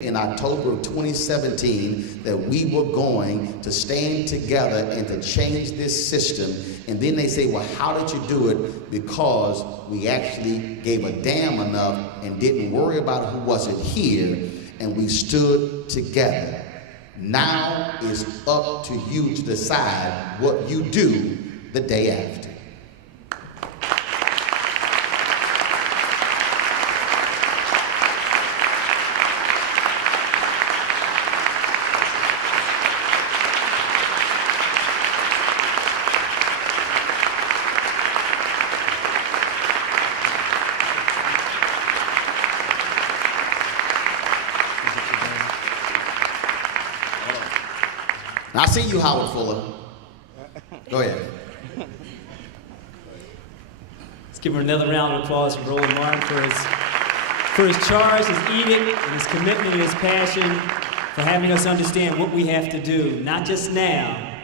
in October of 2017 that we were going to stand together and to change this system. And then they say, well, how did you do it? Because we actually gave a damn enough and didn't worry about who wasn't here, and we stood together. Now it's up to you to decide what you do the day after. I see you, Howard Fuller. Go ahead. Let's give him another round of applause for Roland for his charge, his edict, and his commitment and his passion for having us understand what we have to do, not just now,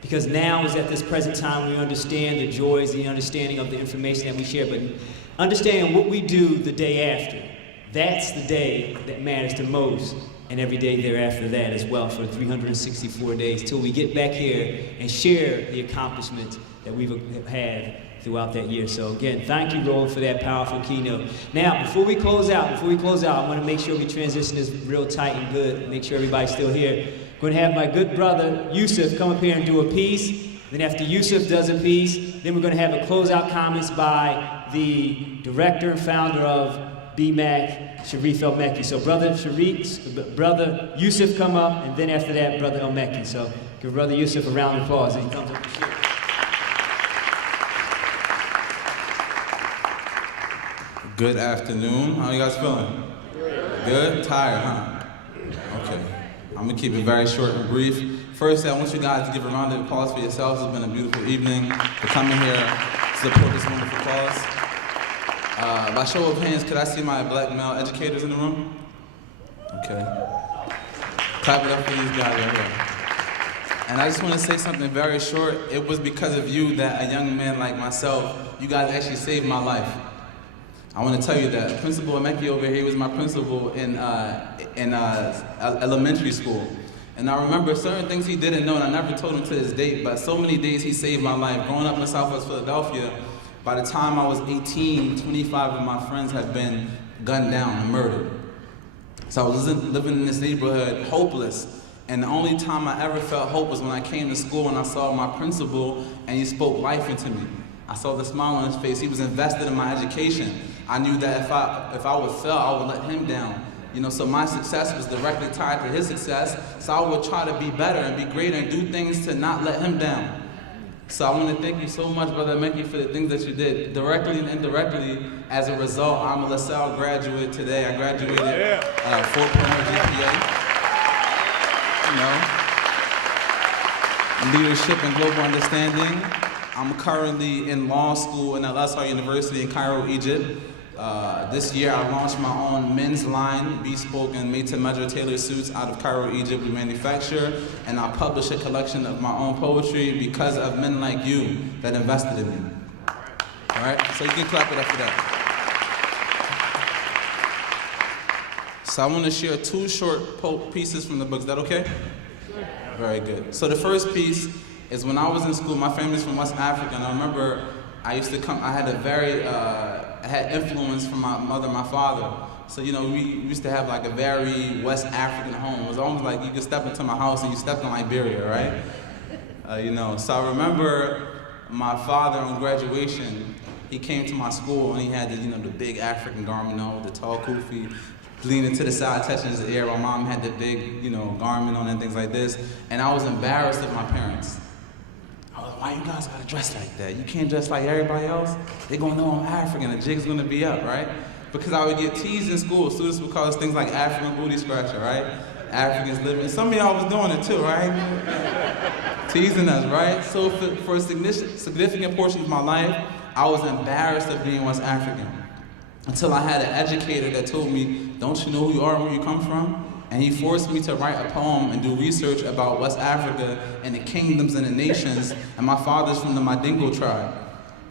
because now is at this present time we understand the joys, the understanding of the information that we share, but understanding what we do the day after. That's the day that matters the most. And every day thereafter that as well for 364 days till we get back here and share the accomplishments that we've had throughout that year. So again, thank you, Roland, for that powerful keynote. Now, before we close out, I want to make sure we transition this real tight and good, make sure everybody's still here. I'm going to have my good brother, Yusuf, come up here and do a piece. Then after Yusuf does a piece, then we're going to have a closeout comments by the director and founder of BMEC, Sharif El-Mekki. So brother Yusuf come up, and then after that, brother El-Mekki. So give brother Yusuf a round of applause as he comes up to share. Good afternoon. How you guys feeling? Good? Tired, huh? Okay. I'm gonna keep it very short and brief. First, I want you guys to give a round of applause for yourselves. It's been a beautiful evening for coming here to support this wonderful cause. By show of hands, could I see my black male educators in the room? Okay. Clap it up for these guys right here. And I just want to say something very short. It was because of you that a young man like myself, you guys actually saved my life. I want to tell you that. Principal El-Mekki over here was my principal in elementary school. And I remember certain things he didn't know, and I never told him to this date, but so many days he saved my life. Growing up in Southwest Philadelphia, by the time I was 18, 25 of my friends had been gunned down and murdered. So I was living in this neighborhood hopeless. And the only time I ever felt hope was when I came to school and I saw my principal and he spoke life into me. I saw the smile on his face. He was invested in my education. I knew that if I would fail, I would let him down. You know, so my success was directly tied to his success. So I would try to be better and be greater and do things to not let him down. So I want to thank you so much, Brother El-Mekki, for the things that you did, directly and indirectly. As a result, I'm a LaSalle graduate today. I graduated 4.0 GPA. You know, leadership and global understanding. I'm currently in law school in Al-Azhar University in Cairo, Egypt. This year I launched my own men's line, bespoke and made-to-measure tailored suits out of Cairo, Egypt we manufacture, and I publish a collection of my own poetry because of men like you that invested in me. All right, so you can clap it up for that. So I want to share two short pieces from the book. Is that okay? Sure. Very good. So the first piece is when I was in school, my family's from West Africa, and I remember I used to come, I had influence from my mother and my father. So, you know, we used to have like a very West African home. It was almost like you could step into my house and you stepped on Liberia, right? You know, so I remember my father on graduation, he came to my school and he had the, you know, the big African garment on, the tall kufi, leaning to the side, touching his ear. My mom had the big, you know, garment on and things like this. And I was embarrassed of my parents. Why you guys gotta dress like that? You can't dress like everybody else. They're gonna know I'm African, the jig's gonna be up, right? Because I would get teased in school. Students would call us things like African booty scratcher, right? Africans living. Some of y'all was doing it too, right? Teasing us, right? So for a significant portion of my life, I was embarrassed of being West African. Until I had an educator that told me, don't you know who you are and where you come from? And he forced me to write a poem and do research about West Africa and the kingdoms and the nations, and my father's from the Mandingo tribe.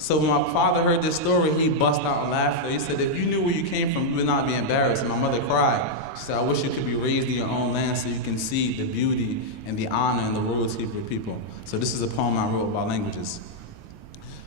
So when my father heard this story, he bust out in laughter. He said, if you knew where you came from, you would not be embarrassed. And my mother cried. She said, I wish you could be raised in your own land so you can see the beauty and the honor and the royalty of your people. So this is a poem I wrote about languages.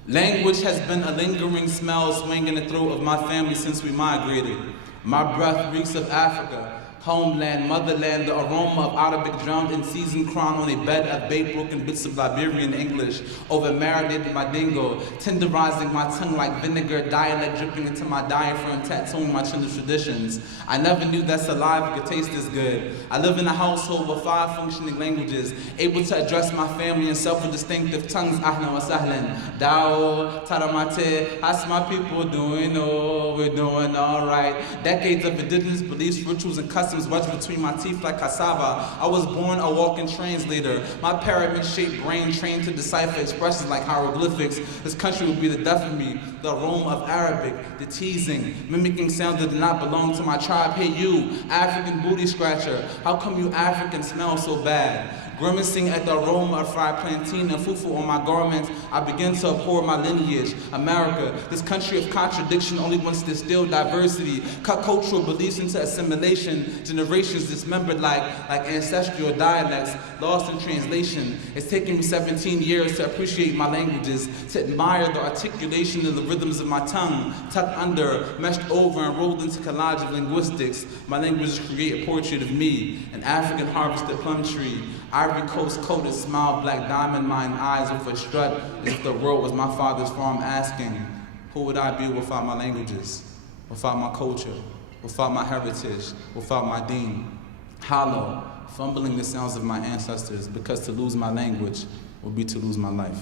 Language has been a lingering smell swinging the throat of my family since we migrated. My breath reeks of Africa. Homeland, motherland, the aroma of Arabic drowned in seasoned crown on a bed of baked-broken bits of Liberian English, over-marinated my dingo, tenderizing my tongue like vinegar, dialect dripping into my diaphragm, tattooing my chin of traditions. I never knew that saliva could taste this good. I live in a household with 5 functioning languages, able to address my family in several distinctive tongues, ahlan wa sahlan, dao, taramate, how's my people doing? Oh, we're doing all right. Decades of indigenous beliefs, rituals, and customs wedged between my teeth like cassava. I was born a walking translator. My pyramid-shaped brain trained to decipher expressions like hieroglyphics. This country would be the death of me. The aroma of Arabic, the teasing, mimicking sounds that did not belong to my tribe. Hey you, African booty scratcher, how come you Africans smell so bad? Grimacing at the aroma of fried plantain and fufu on my garments, I begin to abhor my lineage. America, this country of contradiction only wants to distill diversity, cut cultural beliefs into assimilation, generations dismembered like ancestral dialects, lost in translation. It's taken me 17 years to appreciate my languages, to admire the articulation of the rhythms of my tongue, tucked under, meshed over, and rolled into collage of linguistics. My languages create a portrait of me, an African harvested plum tree, Ivory Coast coated, smile, black diamond mine eyes with a strut, as if the world was my father's farm, asking, who would I be without my languages, without my culture, without my heritage, without my deen? Hollow, fumbling the sounds of my ancestors, because to lose my language would be to lose my life.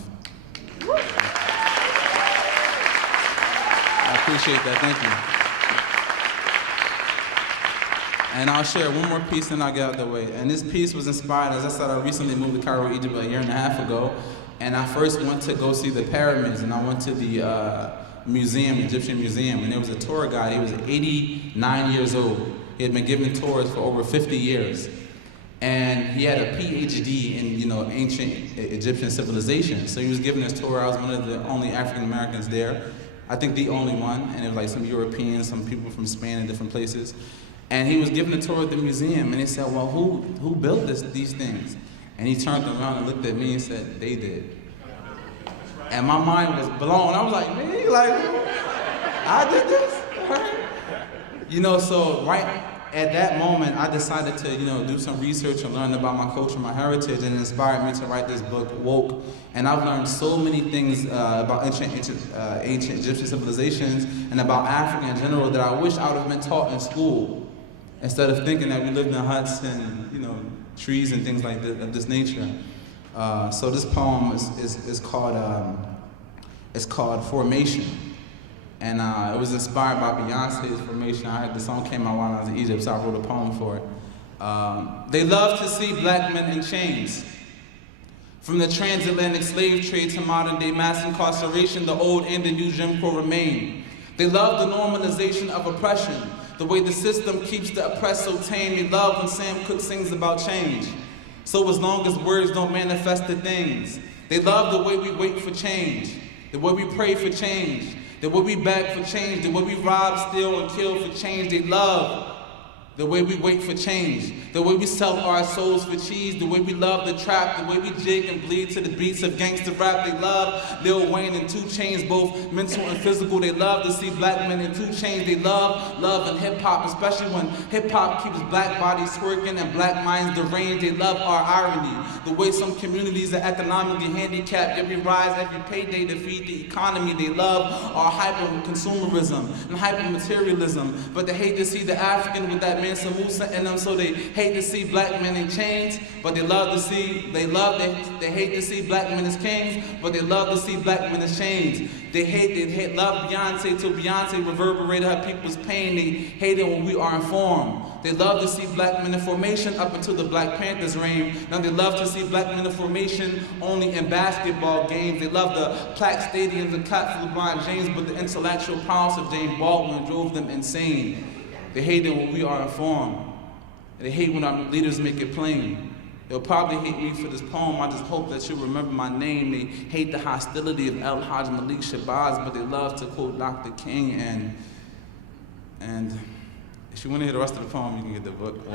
I appreciate that, thank you. And I'll share one more piece and I'll get out of the way. And this piece was inspired, as I said, I recently moved to Cairo, Egypt a year and a half ago. And I first went to go see the pyramids, and I went to the museum, Egyptian museum, and there was a tour guide. He was 89 years old. He had been giving tours for over 50 years. And he had a PhD in, ancient Egyptian civilization. So he was giving this tour. I was one of the only African Americans there. I think the only one. And there was like some Europeans, some people from Spain and different places. And he was giving a tour of the museum, and he said, well, who built these things? And he turned around and looked at me and said, they did. And my mind was blown. I was like, me? Like, I did this? So right at that moment, I decided to, do some research and learn about my culture, my heritage, and it inspired me to write this book, Woke. And I've learned so many things about ancient Egyptian civilizations and about Africa in general that I wish I would have been taught in school, instead of thinking that we lived in huts and, trees and things like of this nature. So this poem is called Formation. And it was inspired by Beyonce's Formation. The song came out while I was in Egypt, so I wrote a poem for it. They love to see black men in chains. From the transatlantic slave trade to modern day mass incarceration, the old and the new Jim Crow remain. They love the normalization of oppression, the way the system keeps the oppressed so tame. They love when Sam Cooke sings about change. So as long as words don't manifest the things. They love the way we wait for change, the way we pray for change, the way we beg for change, the way we rob, steal, and kill for change. They love the way we wait for change, the way we sell our souls for cheese, the way we love the trap, the way we jig and bleed to the beats of gangster rap. They love Lil Wayne and 2 Chainz, both mental and physical. They love to see black men in 2 Chainz. They love and hip-hop, especially when hip-hop keeps black bodies twerking and black minds deranged. They love our irony, the way some communities are economically handicapped, yet we rise every payday to feed the economy. They love our hyper-consumerism and hyper-materialism, but they hate to see the African with that Mansa Musa in them, so they hate to see black men in chains, but they hate to see black men as kings, but they love to see black men as chains. They love Beyonce till Beyonce reverberated her people's pain. They hate it when we are informed. They love to see black men in formation up until the Black Panthers reign. Now they love to see black men in formation only in basketball games. They love the plaque stadiums and cut for LeBron James, but the intellectual prowess of James Baldwin drove them insane. They hate it when we are informed. They hate when our leaders make it plain. They'll probably hate me for this poem. I just hope that you remember my name. They hate the hostility of El Hajj Malik Shabazz, but they love to quote Dr. King. And if you want to hear the rest of the poem, you can get the book. Hey,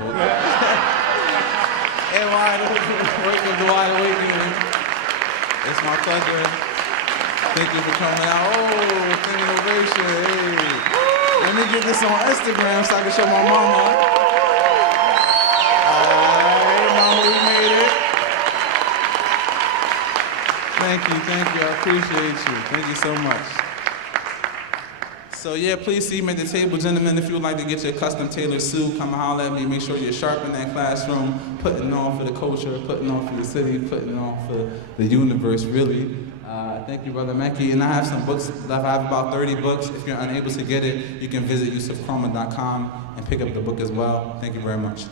Wide Awakening. It's my pleasure. Thank you for coming out. Oh, standing ovation. Hey. Let me get this on Instagram so I can show my mama. Alright, mama, we made it. Thank you. I appreciate you. Thank you so much. So yeah, please see me at the table, gentlemen. If you would like to get your custom tailored suit, come and holler at me. Make sure you're sharp in that classroom, putting on for the culture, putting on for the city, putting on for the universe, really. Thank you, Brother Mekki. And I have some books left. I have about 30 books. If you're unable to get it, you can visit yusufkroma.com and pick up the book as well. Thank you very much.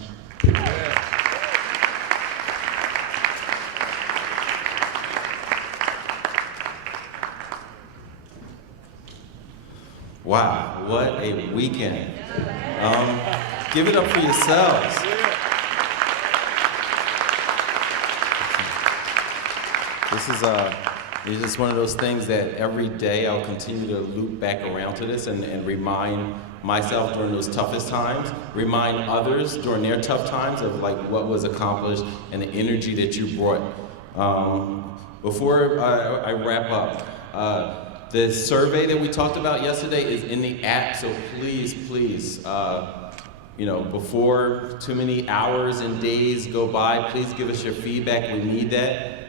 Wow, what a weekend. Give it up for yourselves. It's just one of those things that every day I'll continue to loop back around to this and remind myself during those toughest times, remind others during their tough times of like what was accomplished and the energy that you brought. Before I wrap up, the survey that we talked about yesterday is in the app, so please, before too many hours and days go by, please give us your feedback. We need that.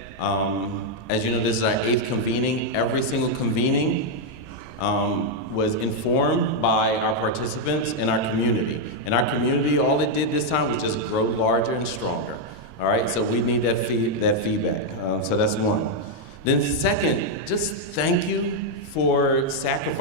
As you know, this is our 8th convening. Every single convening was informed by our participants in our community. And our community, all it did this time was just grow larger and stronger. All right, so we need that feedback. So that's one. Then second, just thank you for sacrificing.